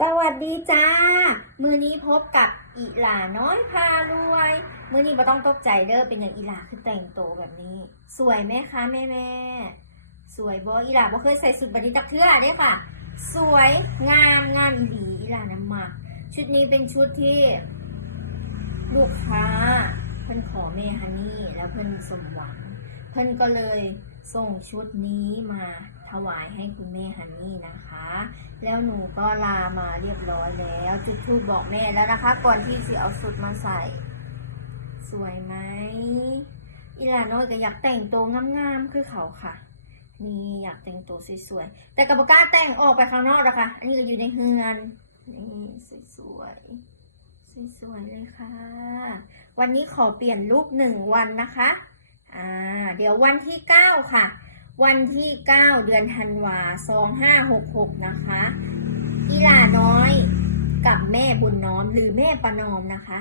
สวัสดีจ้า มือนี้พบกับอีหลาน้อยพารวย มือนี้บ่ต้องตกใจเด้อเป็นอย่างอีหลาคือแต่งตัวแบบนี้ สวยไหมคะแม่แม่สวยบ่อีหลาบ่เคยใส่สุดแบบนี้จักเทื่อเด้ค่ะ สวยงามงามอีอีหลานะมักชุดนี้เป็นชุดที่ ลูกค้า เพิ่นขอแม่ฮันนี่แล้วเพิ่นสมหวัง เพิ่นก็เลย ส่งชุดนี้มาถวายให้คุณแม่ฮันนี่นะคะ แล้วหนูก็ลามาเรียบร้อยแล้ว จุดทูบบอกแม่แล้วนะคะ ก่อนที่จะเอาชุดมาใส่ สวยไหมอีหลาน้อยก็อยากแต่งตัวงามๆคือเขาค่ะ นี่อยากแต่งตัวสวยๆแต่กับกล้าแต่งออกไปข้างนอกนะคะอันนี้ก็อยู่ในเฮือนนี่สวยๆสวยๆเลยค่ะ วันนี้ขอเปลี่ยนลุคหนึ่งวันนะคะ เดี๋ยววันที่เก้าค่ะ วันที่เก้าเดือนธันวาสองห้าหกหกนะคะอีหลาน้อยกับแม่บุญน้อมหรือแม่ประนอมนะคะ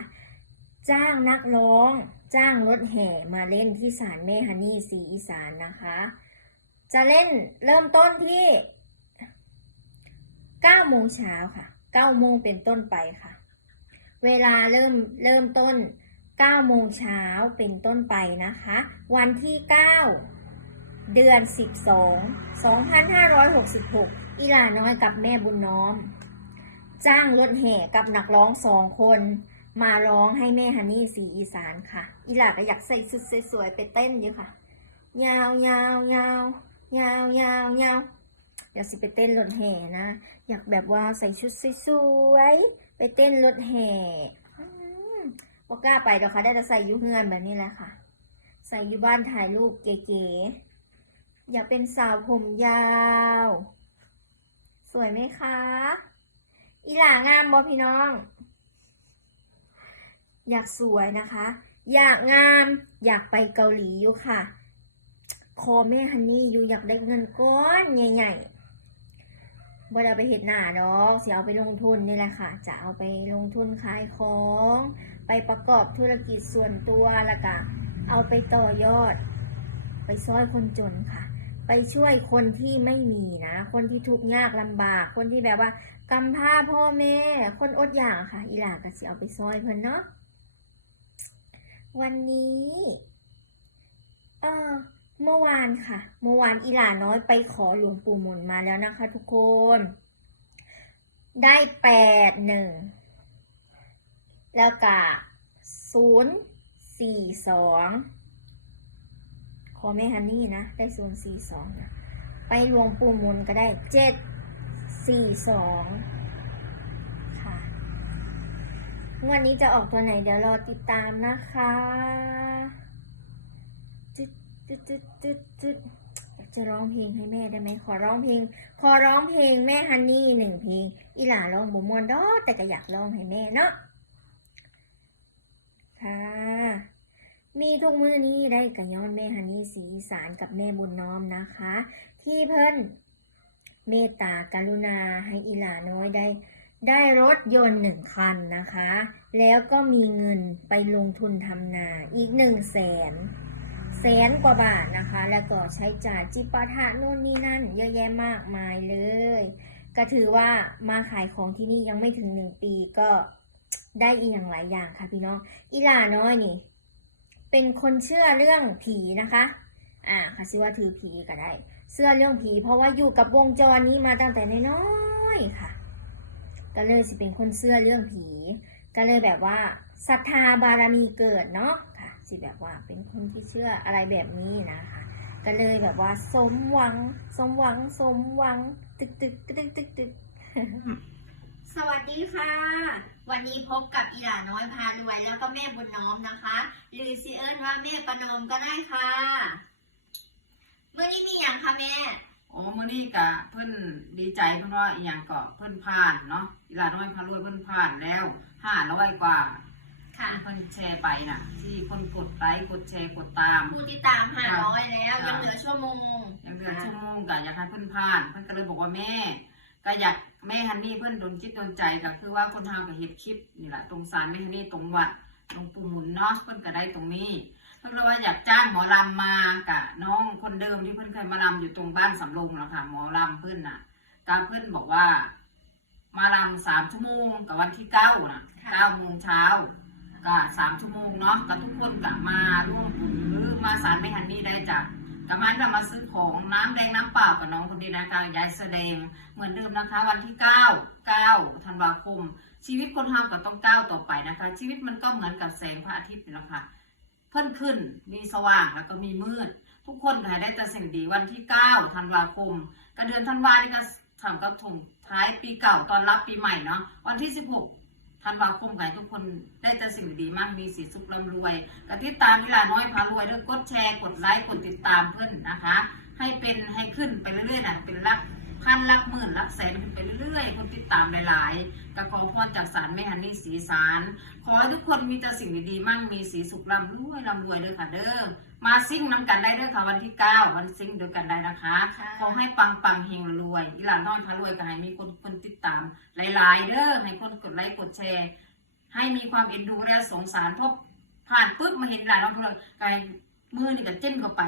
จ้างนักร้อง จ้างรถแห่มาเล่นที่ศาลแม่ฮันนี่สีอีสานนะคะ จะเล่นเริ่มต้นที่9โมงเช้าค่ะ9โมงเป็นต้นไปค่ะ เวลาเริ่มเริ่มต้น 9โมงเช้าเป็นต้นไปนะคะ วันที่ 9 เดือน 12 2566 อีหลาน้อยกับแม่บุญน้อม จ้างรถแห่กับนักร้องสองคน มาร้องให้แม่ฮันนี่สีอีสานค่ะ อีหลาก็อยากใส่ชุดสวยๆ ไปเต้นอยู่ค่ะ ยาวยาวยาวยาวยาวยาวเดี๋ยวสิไปเต้นรถแห่นะ อยากแบบว่าใส่ชุดสวยๆ ไปเต้นรถแห่ บ่กล้าไปหรอกค่ะ ได้แต่ใส่อยูเฮือนแบบนี้แหละค่ะ ใส่ยู่บ้านถ่ายรูปเก๋ๆ อยากเป็นสาวผมยาว สวยไหมคะ อีหลางามบอพี่น้อง อยากสวยนะคะ อยากงาม อยากไปเกาหลีอยู่ค่ะ คอแม่ฮันนี่อยู่อยากได้เงินก้อนใหญ่ๆบ่ได้เอาไปเห็ดหน้าดอกสิเอาไปลงทุนนี่แหละค่ะ จะเอาไปลงทุนขายของ ไปประกอบธุรกิจส่วนตัวแล้วก็เอาไปต่อยอด ไปช่วยคนจนค่ะ ไปช่วยคนที่ไม่มีนะ คนที่ทุกข์ยากลำบาก คนที่แบบว่ากำพร้าพ่อแม่ คนอดอยากค่ะ อีหลาก็สิเอาไปซอยเพิ่นเนาะวันนี้เออเมื่อวานค่ะ เมื่อวานอีหลาน้อยไปขอหลวงปู่หมุนมาแล้วนะคะ ทุกคน ได้แปดหนึ่ง แล้วก็ศูนย์สี่สองขอแม่ฮันนี่นะ ได้ศูนย์สี่สองนะ ไปหลวงปู่มุนก็ได้เจ็ดสี่สองค่ะงวดนี้จะออกตัวไหนเดี๋ยวรอติดตามนะคะจึ๊ดจึ๊ดจึ๊ดจึ๊ดจึ๊ดอยากจะร้องเพลงให้แม่ได้ไหมขอร้องเพลง ขอร้องเพลงแม่ฮันนี่หนึ่งเพลง อีหลาร้องบุมวนดอแต่ก็อยากร้องให้แม่เนาะ มีทุกมือนี้ได้กับย้อนแม่ฮันนี่สีสารกับแม่บุญน้อมนะคะ ที่เพิ่นเมตตากรุณาให้อีหลาน้อยได้ได้รถยนต์หนึ่งคันนะคะ แล้วก็มีเงินไปลงทุนทำนาอีกหนึ่งแสนแสนกว่าบาทนะคะ แล้วก็ใช้จ่ายจิปาถะนู่นนี่นั่น เยอะแยะมากมายเลย ก็ถือว่ามาขายของที่นี่ยังไม่ถึงหนึ่งปีก็ได้อีกอย่างหลายอย่างค่ะพี่น้องอีหลาน้อยนี่ เป็นคนเชื่อเรื่องผีนะคะ อ่าค่ะซิว่าถือผีก็ได้ เชื่อเรื่องผี เพราะว่าอยู่กับวงจรนี้มาตั้งแต่น้อยๆค่ะ ก็เลยสิเป็นคนเชื่อเรื่องผี ก็เลยแบบว่าศรัทธาบารมีเกิดเนาะค่ะ สิแบบว่าเป็นคนที่เชื่ออะไรแบบนี้นะคะก็เลยแบบว่าสมหวัง สมหวัง สมหวัง ตึกตึกตึกตึกตึก สวัสดีค่ะ วันนี้พบกับอีหลาน้อยพารวยแล้วก็แม่บุญน้อมนะคะ หรือซีเอิญว่าแม่ประนอมก็ได้ค่ะเมื่อนี้มีอย่างคะแม่โอ้มื้อนี้ก็เพิ่นดีใจเพิ่นว่าอีหยังก็เพิ่นผ่านเนาะอีหลาน้อยพารวยเพิ่นผ่านแล้ว500กว่าค่ะเพิ่นแชร์ไปน่ะ ที่คนกดไลค์กดแชร์กดตาม ผู้ติดตามห้าร้อยแล้วค่ะยังเหลือชั่วโมงยังเหลือชั่วโมงก็อยากให้เพิ่นผ่านเพิ่นก็เลยบอกว่าแม่ ก็อยากแม่ฮันนี่เพิ่นโดนจิตโดนใจก็คือว่าคนทางก็เฮ็ดคลิปนี่แหละตรงศาลแม่ฮันนี่ตรงวัดหลวงปู่หมุนเนาะเพิ่นก็ได้ตรงนี้เพิ่นก็ว่าอยากจ้างหมอลำมากะน้องคนเดิมที่เพิ่นเคยมาลำอยู่ตรงบ้านสำโรงแล้วค่ะหมอลำเพิ่นน่ะกาเพิ่นบอกว่า มาลำสามชั่วโมงกับวันที่เก้านะค่ะเก้าโมงเช้าก็สามชั่วโมงเนาะก็ทุกคนกลับมาร่วมบุญหรือมาสารไม่ฮันนี่ได้จ้ะกั บมันเรามาซื้อของน้ำแดงน้ำเปล่ากับน้องคนดีนะคะยายแสดงเหมือนเดิมนะคะ วันที่เก้าเก้าธันวาคม ชีวิตคนทำก็ต้องก้าวต่อไปนะคะ ชีวิตมันก็เหมือนกับแสงพระอาทิตย์นี่แหละค่ะเพิ่นขึ้นมีสว่างแล้วก็มีมืด ทุกคนให้ได้แต่สิ่งดีวันที่ 9 ธันวาคมกระเดือนธันวานี่ก็ทำกับถงท้ายปีเก่าตอนรับปีใหม่เนาะวันที่ 16 ธันวาคมก็ให้ทุกคนได้แต่สิ่งดีมากมีสีสุขร่ำรวยกติดตามเวลาน้อยพารวยด้วยกดแชร์กดไลค์กดติดตามเพื่อนนะคะ ให้เป็นให้ขึ้นไปเรื่อยๆนะเป็นรัก พันลักหมื่นลักแสนขึ้นไปเรื่อยๆ คนติดตามหลายๆกับขอพรจากสารแม่ฮันนี่สีสาร ขอให้ทุกคนมีแต่สิ่งดีๆมั่งมีสีสุขร่ำรวยร่ำรวยเด้อค่ะเด้อมาซิ่งน้ำกันได้เด้อค่ะวันที่เก้าวันซิ่งเดียวกันได้นะคะค่ะขอให้ปังปังๆเฮงรวยอีหลานน้อยพารวยก็ให้มีคนคนติดตามหลายๆเด้อให้คนกดไลค์กดแชร์ ให้มีความเอ็นดูและสงสารพบผ่านปุ๊บมาเห็นหลานน้อยพารวยกายมือนี่ก็เจ้นเข้าไป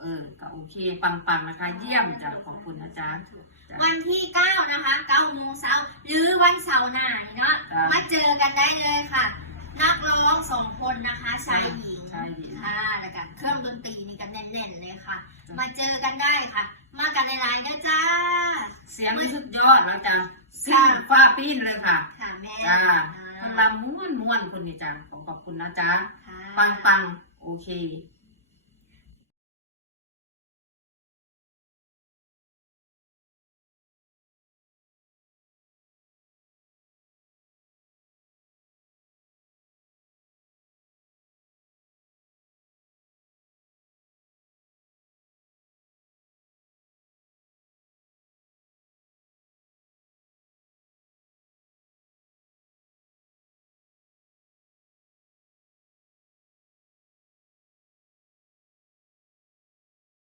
เออก็โอเคปังๆนะคะ เยี่ยมจ้ะขอบคุณอาจารย์จ้ะวันที่ 9 นะคะ9โมงเช้าหรือวันเสาร์หน้านี่เนาะจ้ะ มาเจอกันได้เลยค่ะ นักร้องสองคนนะคะชายหญิงชายหญิงค่ะแล้วก็เครื่องดนตรีนี่กันแน่นๆเลยค่ะ จ้ะ มาเจอกันได้ค่ะ มากันในไลน์นะจ้า เสียงสุดยอดแล้วจ้ะซิ่งฟ้าปีนเลยค่ะ ค่ะแม่จ้าค่ะทางลำม้วนม้วนๆคนนี้จ้ะขอขอบคุณนะจ๊ะ ค่ะ ปังปังๆโอเคค